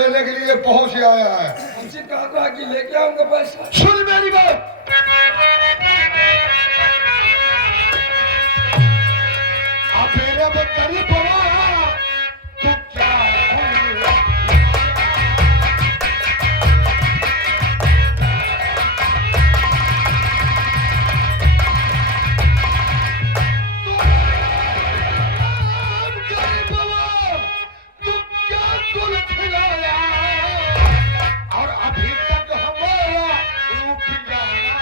लेने के लिए पहुंच आया है। हमसे कहा था कि लेके आऊंगा पैसा। सुन मेरी बात, आप मेरे में गरीब बना तो क्या और अभी तक हमारा रूप जाना।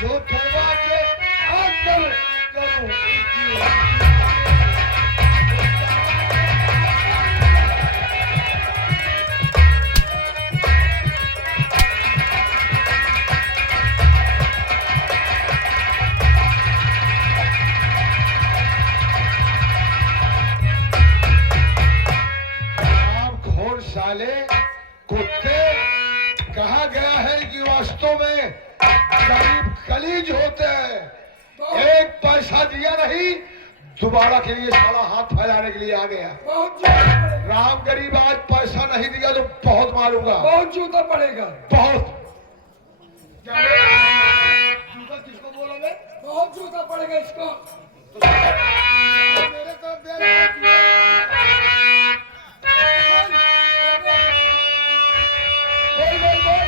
जो दरवाजे आकर करो आप घोर साले कुत्ते, कहा गया है कि वास्तव में गरीब कलीज होते हैं। एक पैसा दिया नहीं, दोबारा के लिए साला हाथ फैलाने के लिए आ गया। बहुत जूता पड़ेगा, राम गरीब आज पैसा नहीं दिया तो बहुत मारूंगा, बहुत जूता पड़ेगा, बहुत। जूता किसको बोलोगे? बहुत जूता पड़ेगा इसको। मेरे को दे रहा है। बोल बोल बोल।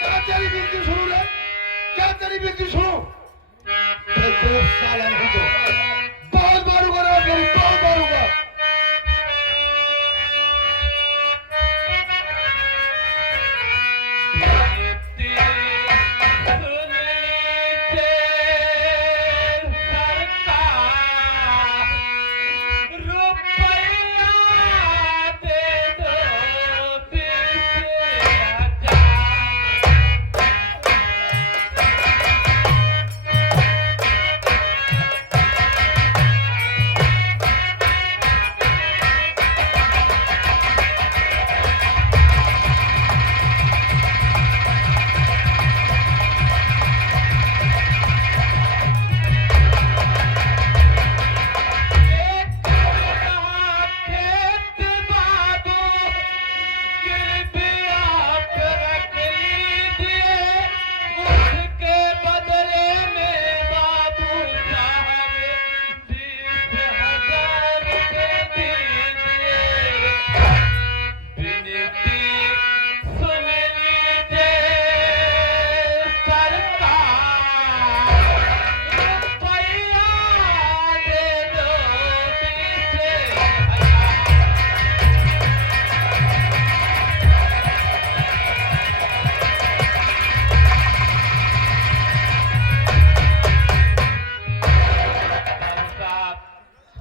क्या तेरी बिनती सुनूं रे? क्या तेरी बिनती सुनूं? देखो साला नहीं तो बहुत मारूंगा रे, मेरी बहुत मारूंगा।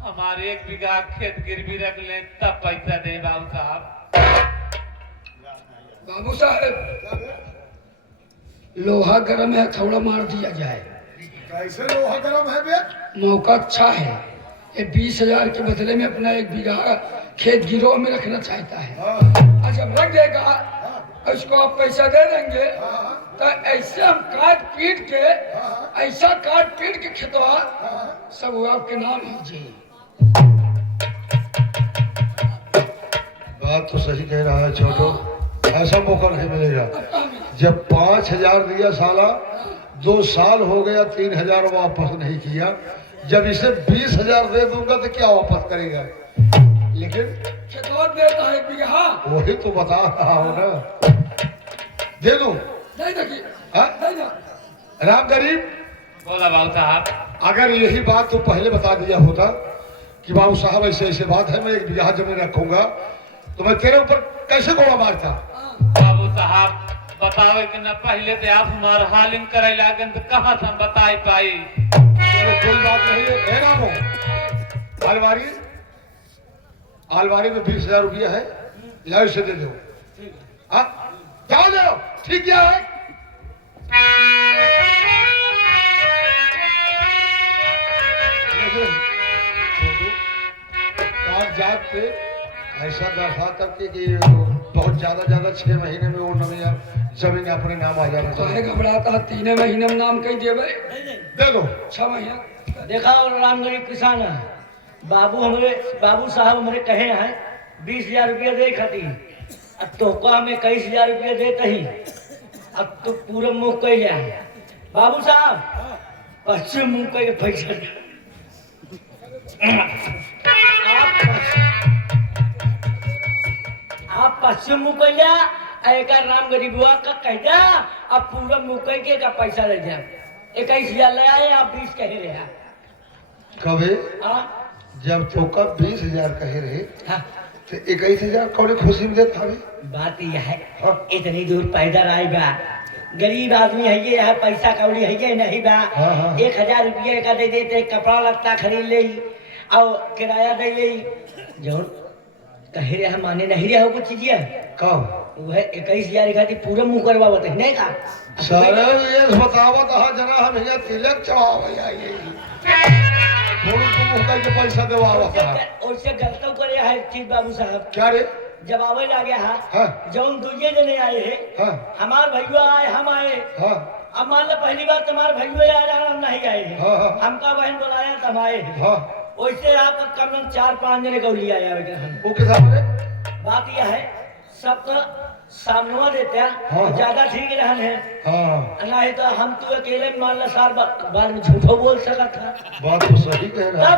हमारे 1 बीघा खेत गिरवी रख ले तब पैसा दे बाबू साहब। बाबू साहब, लोहा गर्म है, थोड़ा मार दिया जाए। कैसे लोहा गरम है बे? मौका अच्छा है। ये 20,000 के बदले में अपना 1 बीघा खेत गिरोह में रखना चाहता है। हाँ, और जब रख देगा उसको आप पैसा दे देंगे तो ऐसे हम काट पीट के, ऐसा काट पीट के खेतवा सब वो आपके नाम ही जी। बात तो सही कह रहा है छोटो, ऐसा मौका नहीं मिलेगा। जब 5,000 दिया साला, 2 साल हो गया 3,000 वापस नहीं किया। जब इसे 20,000 दे दूंगा तो क्या वापस करेगा? लेकिन खेतवा देता है 1 बीघा। वही तो बता रहा हूँ ना, दे दूं? नहीं देखिए, हाँ? नहीं ना। राम गरीब, बोला बाबू साहब। अगर यही बात तू पहले बता दिया होता कि बाबू साहब ऐसे ऐसे बात है, मैं एक बीघा जमीन रखूंगा तो मैं तेरे ऊपर कैसे गोला मारता। बाबू साहब बतावे कि न पहले तो आप हमार हालिंग करे लागन तो कहाँ से हम बताई पाई। चलो कोई बात नहीं है। ए रामो, अलमारी अलमारी में 20,000 रुपया है, लाओ इसे दे दो। हाँ जाओ दो, ठीक क्या है। कागजात पे ऐसा दर्शाता कि बहुत ज्यादा 6 महीने में वो नवी जमीन अपने नाम आ जाना काहे चाहिए। घबराता, 3 महीने में नाम कही देवे, दे दो। 6 महीना। देखा और राम गरीब किसान है। बाबू साहब हमारे कहे हैं 20,000 रुपया दे खाती, अब तोहका हमें 21,000 रुपया देते ही, अब तो पूरा मुंह कह लिया है। बाबू साहब पश्चिम मुंह कह पैसा दे। आप पश्चिम मुंह कह लिया, एक राम गरीबुआ का कह दिया, अब पूरा मुंह कह के का पैसा ले जाए। 21,000 ले आए, आप 20 कह रहे हैं। कभी हाँ जब तोका 20,000 कहे रहे हाँ तो 21,000 कौन खुशी में देता हमें। बात यह है, हाँ। इतनी दूर पैदल आए बा, गरीब आदमी है ये है, पैसा कौड़ी है ये नहीं बा। हाँ, हाँ। 1,000 रुपया का दे देते, कपड़ा लत्ता खरीद ले और किराया दे ले, जो कहे रहे हम माने नहीं रहे हो कुछ चीज कब वह 21,000 खाती पूरा मुंह करवा बता नहीं का। सारे ये बतावत हा जना हम यहाँ तिलक चढ़ावे आइए थोड़ी को मुक्का के पैसा देवावत हा। उससे गलत करे है चीज बाबू साहब। क्या रे। जब आवे लगे हाँ। है जौन दूजे जने आए है, हाँ हमार भैया आए, हम आए। हाँ अब मान लो पहली बार तुम्हारे भैया आए रहा, हम नहीं आए हैं। हाँ, हाँ। हमका बहन बुलाया तब आए हैं। हाँ वैसे आप कम से कम 4-5 जने गौली आया होगा हम। वो के सामने। बात यह है सबका सामने देते हैं, हाँ। ज्यादा ठीक रहन है, हाँ नहीं तो हम तो अकेले मान ला सार बार में झूठो बोल सका था। बात तो सही कह रहा है।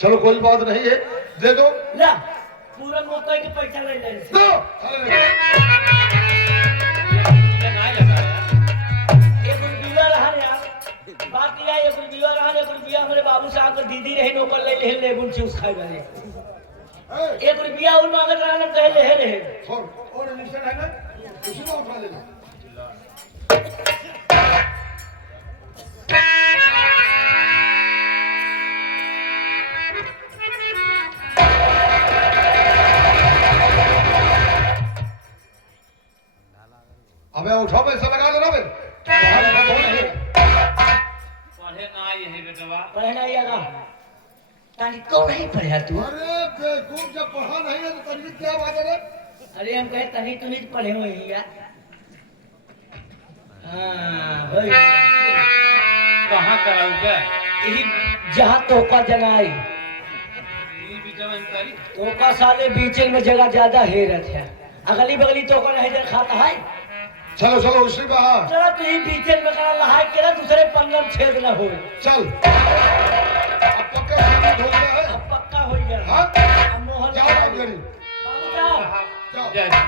चलो कोई बात नहीं है, दे दो। ला पूरा मौका के पैसा ले ले दो। ये नहीं लगा यार। एक रुपया रहा यार। बात यह है, एक रुपया रहा, एक रुपया हमारे बाबू साहब को दीदी रहे नौकर ले लेबुन चूस खाए वाले। 1 रुपया उन मांगत रहा ना कहे ले रहे। और रजिस्टर है ना, उसी को उठा लेना। अबे उठाओ, पैसा लगा लेना बे। पढ़े ना आई है बेटवा। पढ़ना ही आगा ताकि कौन नहीं पढ़ा तू। अरे बेवकूफ, जब पढ़ा नहीं है तो तरीके क्या बात है रे। अरे हम कहे तनी तो नहीं पढ़े हुए हैं यार। हाँ भाई कहाँ कराऊंगा? यही जहाँ तोका जगाई ये भी जमीन करी। तोका साले बीचे में जगह ज्यादा हेरत है, अगली बगली तोका नहीं दे खाता है। चलो चलो उसी बाहर चलो तू ही बीचे में करा लहा के ना दूसरे पन्नम छेद न हो। चल। अब पक्का साबित हो गया है। अब पक्का हो गया। हाँ? अब मोहन जाओ आप गरीब। बाबू जाओ। जाओ। जय सिंह।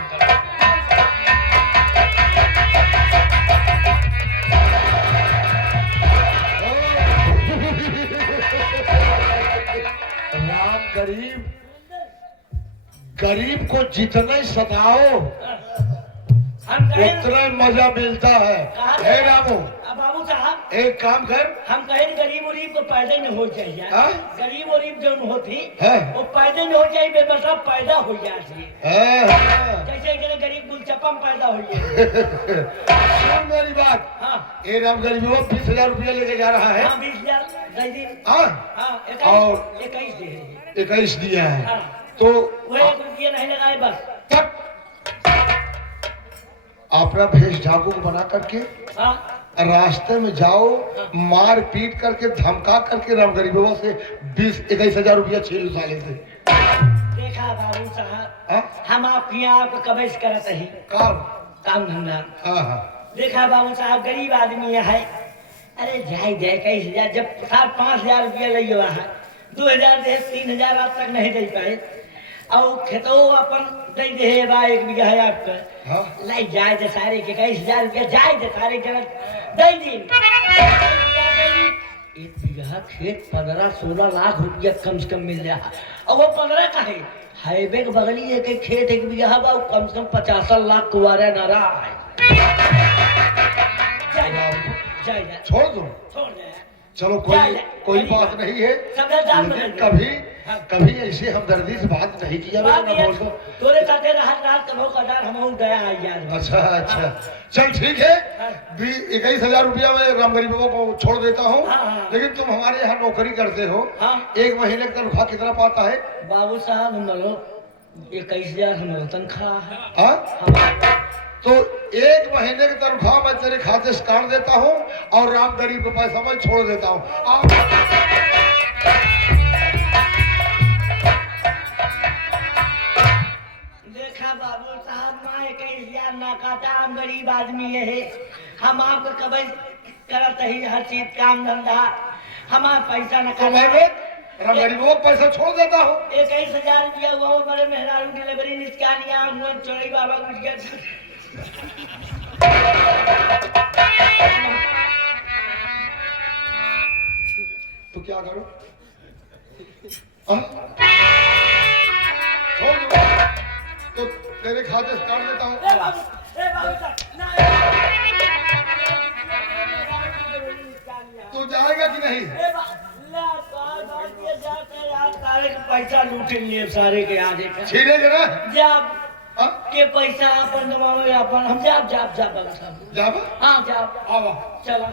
राम गरीब, गरीब को जितने सताओ हम कहे उतना मजा मिलता है। हे रामू, बाबू साहब एक काम कर। हम कहे गरीब उरीब को पैदा नहीं हो चाहिए। हाँ? गरीब उरीब जो होती हाँ। वो पैदा नहीं हो जाए, बेमतलब पैदा हो जाती है। हाँ। जैसे कि गरीब गुलचप्पा में पैदा हो जाए। सुन मेरी बात। हाँ ये राम गरीब वो 20,000 रुपया लेके जा रहा है। हाँ 20,000 दे दी। हाँ हाँ और 21 दे रही। 21 दिया है हाँ तो वो 1 रुपया नहीं लगाए बस। तक अपना भेष ढाकू को बना करके हाँ रास्ते में जाओ, मार पीट करके धमका करके राम गरीबों से 20-21,000 रुपया छीन साले से। देखा बाबू साहब, हाँ? हम आपके यहाँ आपको कबज करते हैं काम धंधा। हाँ हाँ देखा बाबू साहब गरीब आदमी है, अरे जाए दे 21,000 जब 5,000 रुपया ले हुआ है, 2,000 दे 3,000 आज तक नहीं दे पाए। और खेतो अपन दे दे बा 1 बीघा है आपका। हाँ? लाई जाए दे सारे के 21,000 रुपया जाए दे सारे जगह दे दी। एक बीघा खेत 15-16 लाख रुपया कम से कम मिल जाए। और वो 15 का है, हाईवे के बगली एक खेत 1 बीघा बा, कम से कम 50 लाख कुआरे न रहा है। जाए छोड़ दो, छोड़ दे। चलो कोई बात नहीं है, लेकिन कभी ऐसे हमदर्दी से बात नहीं किया मैंने। तोरे साथे रात कभो कदार हम गया है यार। अच्छा चल ठीक है, 21,000 रुपया मैं राम गरीब को छोड़ देता हूँ। लेकिन तुम हमारे यहाँ नौकरी करते हो, 1 महीने का तनख्वाह कितना पाता है? बाबू साहब हमारो 21,000 हमारा तनख्वाह है। हाँ तो 1 महीने की तनख्वाह मैं तेरे खाते से काट देता हूँ और राम गरीब का पैसा मैं छोड़ देता हूँ। देखा बाबू साहब, माँ 21,000 ना काटा, हम गरीब आदमी है, हम आपको कभी करत ही हर चीज काम धंधा, हमारा पैसा न तो मैं राम गरीब को पैसा छोड़ देता हूँ। 21,000 रुपया हुआ बड़े मेहरारू डिलीवरी निस्कानिया चोरी बाबा कुछ गया। तो क्या करो? तो तेरे खाते से काट देता हूँ। तू जाएगा कि नहीं? सारे के पैसा लूट लिए, सारे के आगे छीने ना जाब के पैसा अपन दबावे अपन, हम जाब बाबू साहब जाब। हाँ जाब, आवा चला।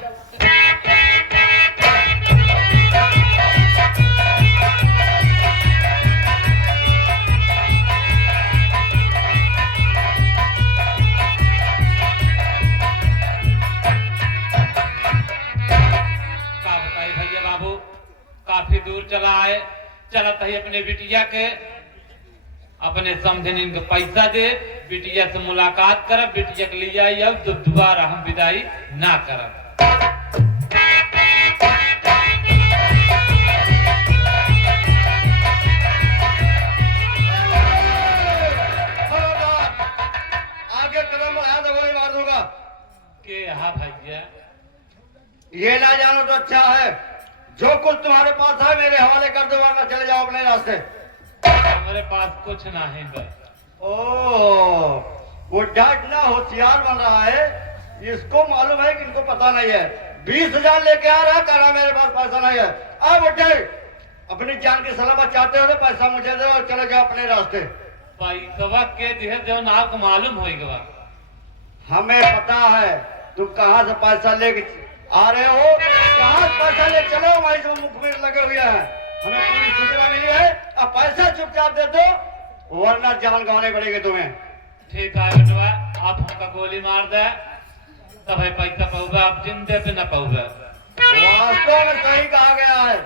काफी दूर चला है, चलत है अपने बिटिया के, अपने समझन इनके पैसा दे, बिटिया से मुलाकात करब, बिटिया के लिए आई, अब दोबारा हम विदाई ना करब। आगे कदम बढ़ाया तो गोली मार दूंगा। के हाँ भैया, ये ना जानो तो अच्छा है, जो कुछ तुम्हारे पास है मेरे हवाले कर दो, वरना चले जाओ अपने रास्ते। हमारे पास कुछ ना है बस। ओ बुढ़ा इतना होशियार बन रहा है, इसको मालूम है कि इनको पता नहीं है। 20,000 लेके आ रहा, कह रहा मेरे पास पैसा नहीं है। अब बुढ़े अपनी जान की सलामत चाहते हो तो पैसा मुझे दो और चले जाओ अपने रास्ते। पैसा के दिहे जो आपको मालूम होगा। हमें पता है तुम कहाँ से पैसा लेके आ रहे हो, कहाँ पैसा ले चलो, वहीं से मुख में लगे हुए हैं। हमें पूरी सूचना मिली है, अब पैसा चुपचाप दे दो, वरना जान गंवानी पड़ेगी तुम्हें। ठीक है बेटवा, आप हमका गोली मार दे तब है पैसा पाऊगा, आप जिंदे पे न पाऊगा। वास्तव में सही कहा गया है,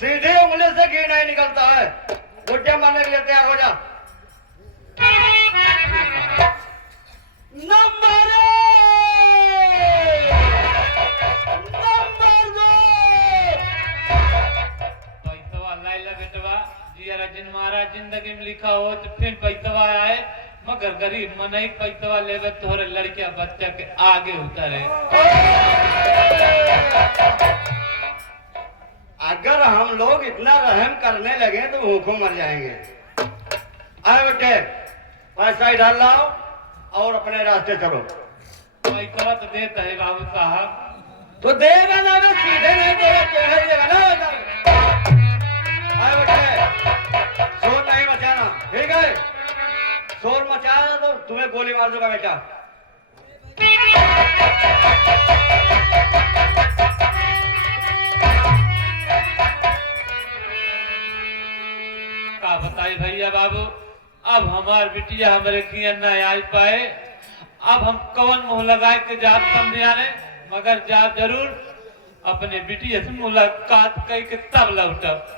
सीधे उंगली से घी नहीं निकलता है। बुढ़े मारने के लिए तैयार हो जा। नंबर जिन मारा जिंदगी में लिखा हो तो फिर पैसा आए, मगर गरीब मनई पैसा लेवे तोहरे लड़किया बच्चा के आगे उतरे। अगर हम लोग इतना रहम करने लगे तो भूखों मर जाएंगे। आए बेटे, पैसा इधर लाओ और अपने रास्ते चलो। पैसा तो देता है बाबू साहब, तो देगा ना, सीधे नहीं देगा ना। आए बेटे, शोर नहीं मचाना, ठीक है? शोर मचाया तो तुम्हें गोली मार दूंगा बेटा। का बताई भैया बाबू, अब हमार बिटिया हमारे किया न आ पाए, अब हम कौन मुंह लगाए के जात समझाने, मगर जात जरूर अपने बिटिया से मुलाकात कई के तब लौटब।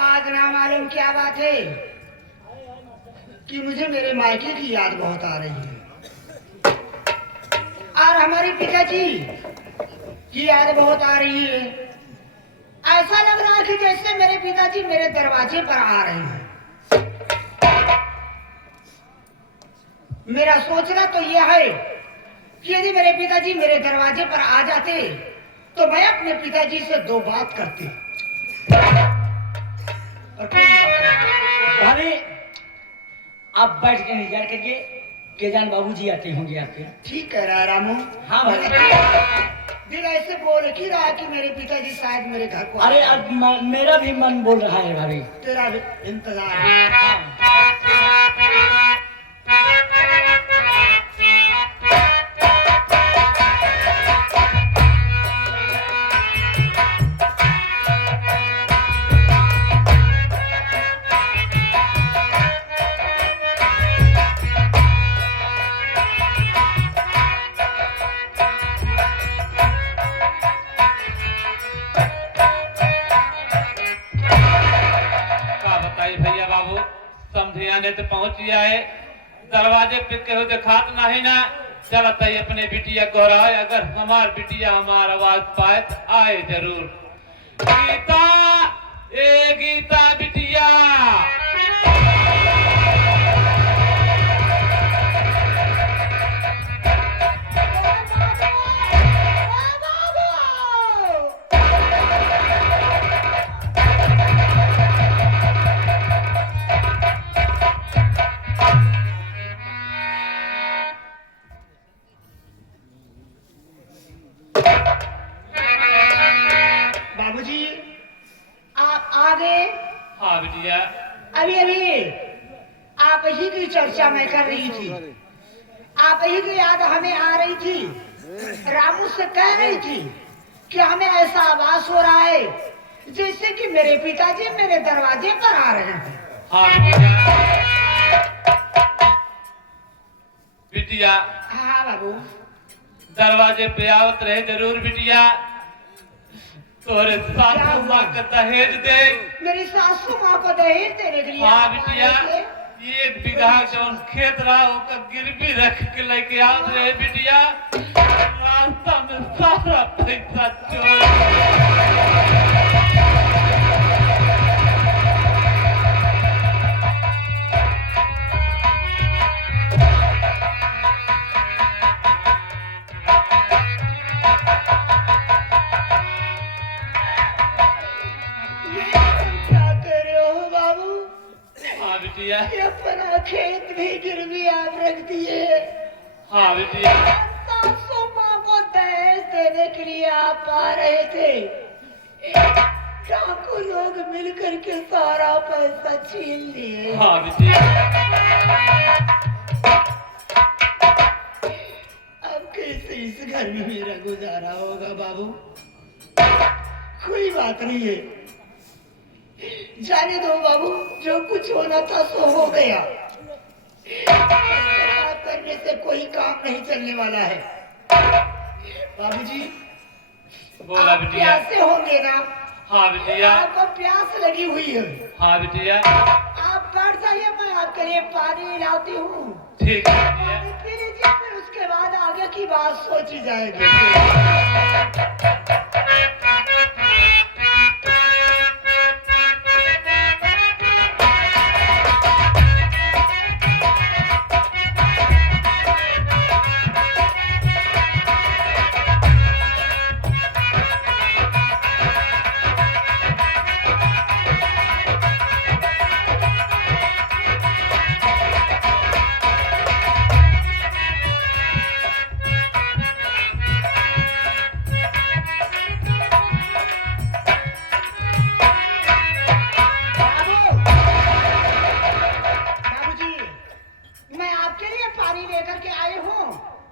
आज ना मालूम क्या बात है कि मुझे मेरे मायके की याद बहुत आ रही है और हमारे पिताजी की याद बहुत आ रही है। ऐसा लग रहा है कि जैसे मेरे पिताजी मेरे दरवाजे पर आ रहे हैं। मेरा सोचना तो यह है कि यदि मेरे पिताजी मेरे दरवाजे पर आ जाते तो मैं अपने पिताजी से दो बात करती। भाभी आप बैठ के इंतजार करिए, केजान बाबूजी आते होंगे आपके। ठीक कह रहा है रामू। हाँ भाई। दिल ऐसे बोल ही रहा है कि मेरे पिताजी शायद मेरे घर को अरे अब मेरा भी मन बोल रहा है भाभी। तेरा भी इंतजार है। भैया बाबू समझियाने तो पहुंच गया है, दरवाजे पे कहो दिखात नहीं ना। चलता ही अपने बिटिया गोराए, अगर हमार बिटिया हमार आवाज पाए तो आए जरूर। गीता, ए गीता बिटिया। बाबूजी आप आ गए। हाँ बिटिया। अभी अभी आप ही की चर्चा मैं कर रही थी, आप ही की याद हमें आ रही थी। रामू से कह रही थी कि हमें ऐसा आभास हो रहा है जैसे कि मेरे पिताजी मेरे दरवाजे पर आ रहे हैं। हाँ बिटिया। बिटिया हाँ बाबू। दरवाजे पे आवत रहे जरूर बिटिया। तोरे सासू माँ का दहेज दे। मेरी सासू माँ को दहेज देने के लिए हाँ आप बिटिया, आए थे? 1 बीघा जौन खेत रहा ओकर गिरवी रख के लेके आवत रहे बिटिया। रास्ता में सारा पैसा चोर। क्या कर रहे हो बाबू? हाँ बिटिया। ये अपना खेत भी गिरवी आप रख दिए। हाँ बिटिया। सासू माँ को दहेज देने के लिए आप आ रहे थे। डाकू लोग मिलकर के सारा पैसा छीन लिए। हाँ बिटिया। अब कैसे इस घर में मेरा गुजारा होगा बाबू? कोई बात नहीं है, जाने दो बाबू, जो कुछ होना था सो हो गया। बात करने से कोई काम नहीं चलने वाला है। बाबूजी बोला आप बिटिया। प्यासे होंगे ना? हाँ बिटिया। आपको प्यास लगी हुई है। हाँ बिटिया। आप बैठ जाइए, मैं आपके लिए पानी लाती हूँ। ठीक है बिटिया। पानी पी लीजिए, फिर उसके बाद आगे की बात सोची जाएगी।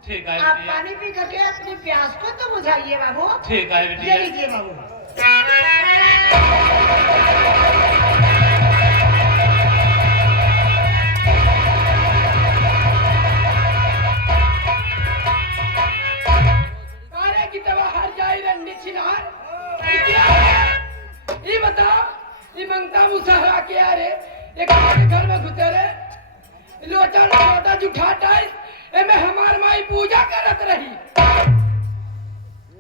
ठीक है आप बिटिया। पानी पी करके अपनी प्यास को तो बुझाइए बाबू। ठीक है बिटिया। ये लीजिए बाबू। अरे की तवा हर जाई रंडी छिनार। ये मंगता मुसहरा के आ रे एक घर में घुसे रे लोटा जुठाटा एमे हमार माई पूजा करत रही।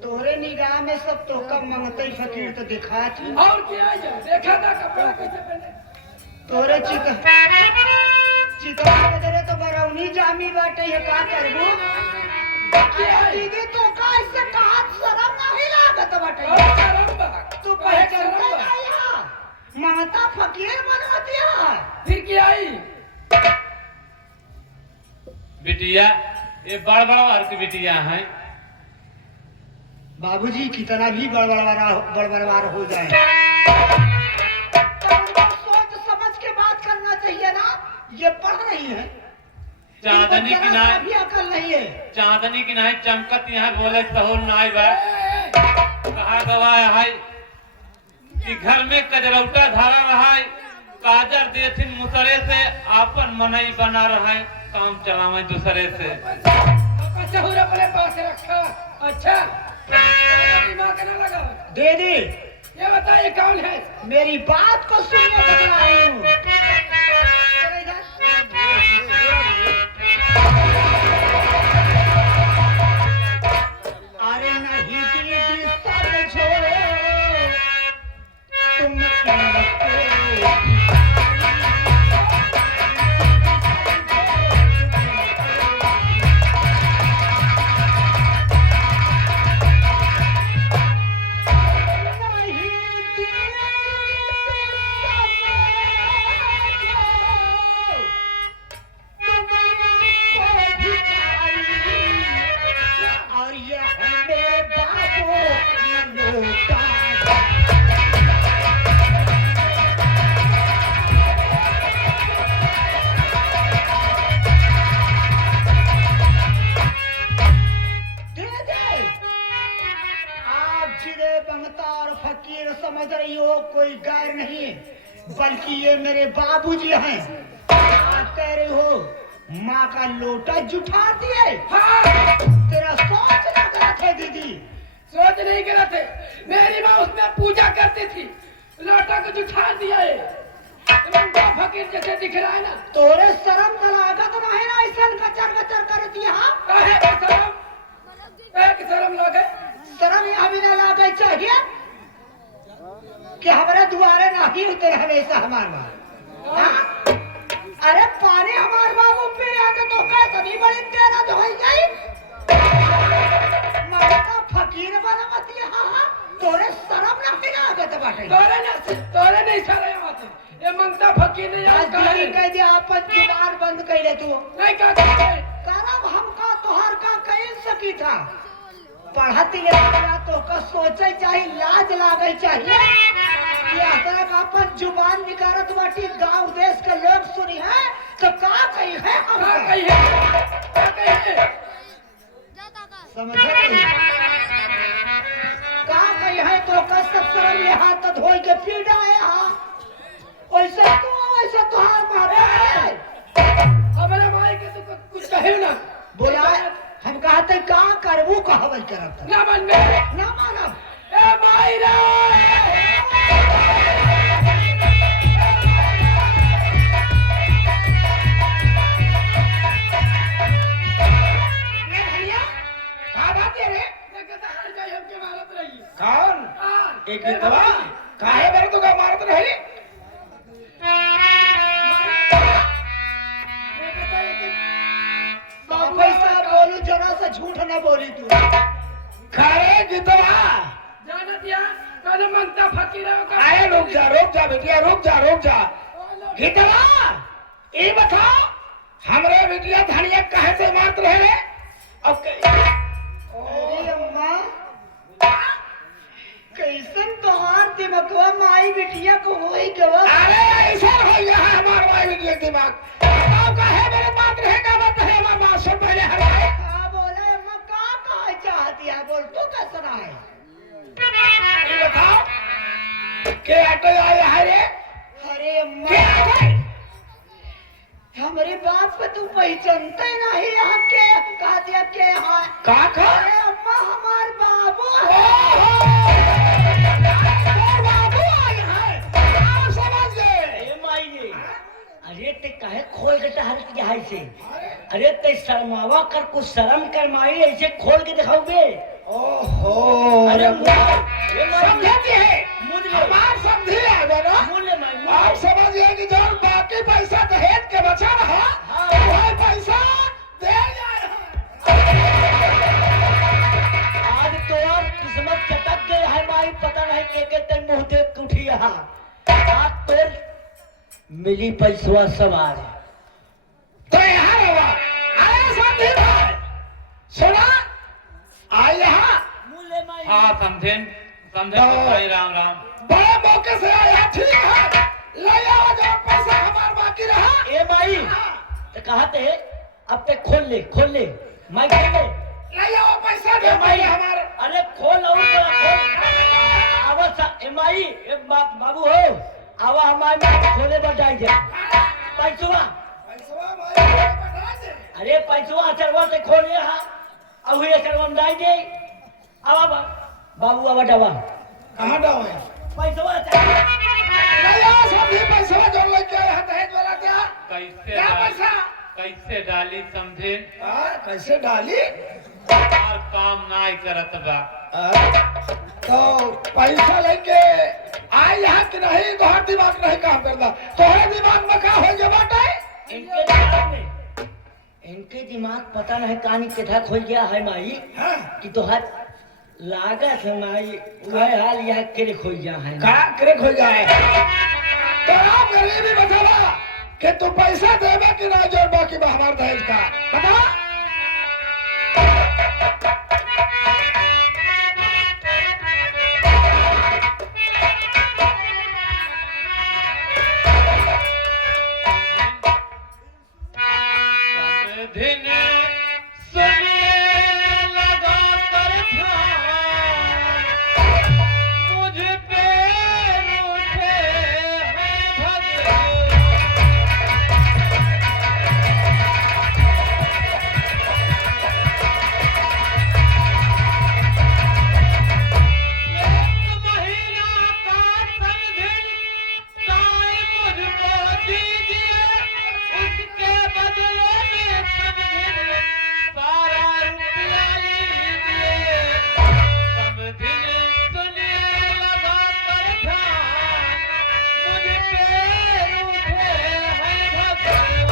तोरे निगाह में सब तो कब मंगते फकीर तो दिखा थी। और क्या है देखा था कपड़ा कैसे पहने तोरे चिकन बदले तो बरौनी जामी बाटे है का करबो। दीदी तो का इससे कहा शर्म नहीं लागत बाटे। और शर्म बा तू पहचानते नहीं है मंगता फकीर बनवतिया। फिर क्या आई बिटिया ये बड़ बड़ की बिटिया हैं। बाबूजी कितना भी बड़बड़वार हो जाए सोच समझ के बात करना चाहिए ना। ये पढ़ रही है चांदनी की नाय भी अकल नहीं है। चांदनी की नाय चमकत यहाँ बोले सहूर नाय बा कहा गवाया है कि घर में कजरौटा धारा रहा है काजर देथिन मुसरे से आपन मनई बना रहा है काम चलावे दूसरे से। शहूर अपने पास रखा। अच्छा दिमाग न लगा दे दे ये बताइए कौन है। मेरी बात को सुनने बता रही हूँ। अरे नहीं दीदी समझो तुम और ये है मेरे बाबू लोटा। आप जिन्हें बंगता और फकीर समझ रही हो कोई गैर नहीं बल्कि ये मेरे बाबूजी हैं। आप कह रही हो माँ का लोटा जुठा दिए। हाँ तेरा सोच ना गलत है दीदी। सोच नहीं गए थे मेरी माँ उसमें पूजा करती थी लोटा को जुठा दिया है मंगता फकीर जैसे दिख रहा है ना। तोरे शर्म न लागत नहीं ना ऐसा कचर कचर कर दिया। काहे का शर्म लगे शर्म यहाँ भी ना लागे चाहिए कि हमारे दुआरे नहीं उतरे हमेशा हमारे माँ। हाँ? अरे पानी हमारे बाबू पी रहे थे तो कैसे नहीं बड़ी तेरा जो है गई माता फकीर बनवती। हाँ तोरे शर्म नहीं लागत बाटे। तोरे नहीं सारे आते ये मंगता फकीर ने याद आज कह दिया अपन जुबान बंद कर ले तू। नहीं कहते करब हमका तोहर का कह सकी था पढ़ती लिखा तो का सोचे चाहिए लाज लागे चाहिए कि असर का अपन जुबान निकारत बाटी गांव देश के लोग सुनी है तो का कही है क्या हमका। कही है क्या कही है समझे नहीं? का कही है तो का सब शर्म ये हाथ धोई के पी डाले। हाँ वैसे तू वैसे तुहार मारे हमारे माई के तो कुछ कहे ना बोला हम कहते का करबू कहबल करब ना मन में ना मानब। ए माई रे कहा बात है रे कौन एक दवा काहे बेर तू का मारत रही। पैसा बोलू जरा सा झूठ न बोली तू। खरे जितवा जाना दिया कौन मंगता फकीर है का आए रुक जा बेटिया रुक जा जितवा ये बताओ हमरे बेटिया धनिया काहे से मारत रहे रे। अब अरे अम्मा कैसन तोहार दिमागवा माई बिटिया को होई गवा। अरे ऐसा हो गया है हमार माई बिटिया दिमाग। बताओ काहे मेरे बात रहेगा मत है मामा सब पहले हराए। का बोले अम्मा का कहे चाहती है बोल तू कैसा है ये बताओ के आटे आए है रे। अरे अम्मा के आटे हमारे बाप को तू पहचानते नहीं यहाँ के कहा दिया के है का अरे अम्मा हमार बाबू है। बाबू आई है काहे खोल के टहल के यहाँ से? अरे ते शर्मावा कर, कुछ शर्म कर माई, ऐसे खोल के दिखाओगे? ओहो अरे समझे कि है मुझे हमार समझे आवे ना मूल्य माई आप समझिए कि जो बाकी पैसा दहेज के बचा रहा हाँ। वही पैसा दे जाए आज तो अब किस्मत चटक गए है माई, पता नहीं के तेरे मुंह देख के उठी यहाँ। आज तो मिली पैसवा सवार तो यहाँ रहा आया समझे भाई सुना आए यहाँ मूल्य माई हाँ समझेन भाई, राम राम। बड़े मौके से आया, ठीक है ले आओ जो पैसा हमार बाकी रहा। ए माई तो कहते अब तक खोल ले माई खोल ले। ले आओ पैसा दे ए माई हमारे अरे खोल और खोल आवा सा ए माई ए बाबू हो आवा हमारे में खोले बजाई दे पैसवा। पैसा भाई बढ़ा दे। अरे पैसवा चलवा से खोल ले हा अब ये चलवा में डाल दे। आवा बाबू आवा डवा कहाँ डाल है पैसवा ले आओ समझे पैसा जो लेके आया दहेज वाला क्या कैसे क्या डाली, पैसा कैसे डाली समझेन? कैसे डाली और काम नाई करत बा। तो पैसा लेके आए यहाँ कि नहीं तोहर दिमाग नहीं काम करता तोहरे दिमाग में क्या हो गया बाटे इनके दिमाग में इनके दिमाग पता नहीं कहानी कितना खोल गया है माई कि तो हाथ लागत है माई वह हाल यह के खोल गया है का क्रेक हो जाए तो आप गरीबी बतावा कि तू पैसा देवे कि ना जोड़ बाकी में हमारे दहेज का बता दिन सुनिए लगा कर मुझ पे रूठे हैं भगवान। एक महीना का समझिन टाइम मुझको दीजिए, उसके बदले में समझिन सारा रुपया लीजिए। समझिन सुनिए लगा कर ध्यान, मुझ पे रूठे हैं भगवान।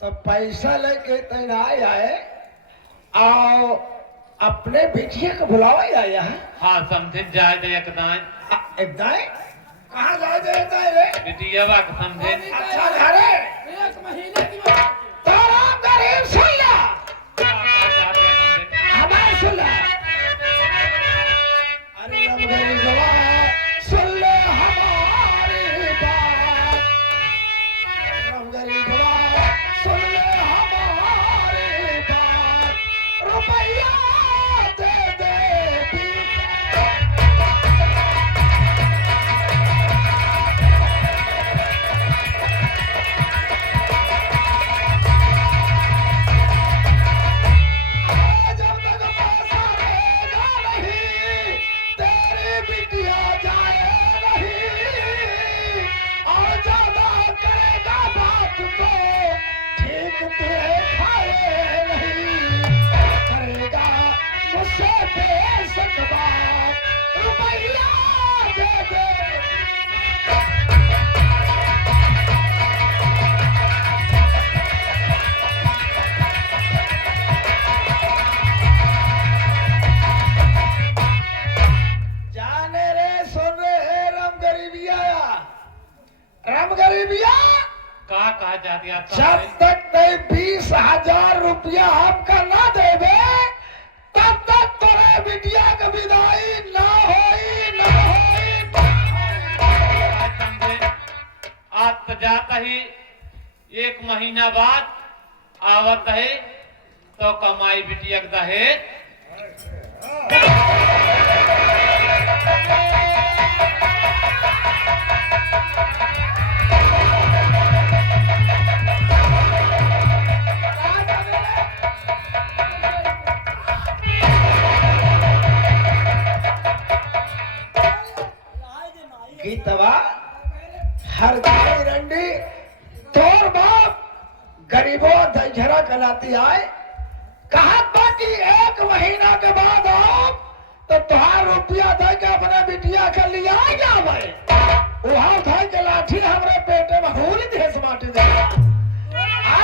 तो पैसा लेके तेना आए आओ अपने बेटिया को बुलावा आया है हाँ समझिन जाए दे एकदाई एकदम कहाँ जाए देता है रे बिटियावा के समझिन। अच्छा घरे एक महीने की बात। तारा गरीब सुन ला समझिन हमारे सुन ला अरे हम गरीब गवाह सुन ले हमारी बात हम गरीब गवाह सुन ले हमारी बात रुपया दे दे जब तक पैसा रहेगा नहीं तेरी बिटिया जाए नहीं और ज्यादा करेगा बात तो ठीक तुझे खाए नहीं करेगा मुझसे बेशक बात रुपया दे दे जाने रे सुन रे हे राम गरीबिया का कहा जाती है जब तक नहीं 20,000 रुपया हमका ना देवे तब तक तोरे बिटिया के विदाई ना होई ना होई आज तो जाता ही 1 महीना बाद आवत है तो कमाई बिटिया के दहेज गरीबों दहीझरा कलाती आए कहा बाकी 1 महीना के बाद आओ तो तुहार रुपया दे के अपने बिटिया के लिया जावे वहां उठाई के लाठी हमरे पेटे में घूरी देश माटी दे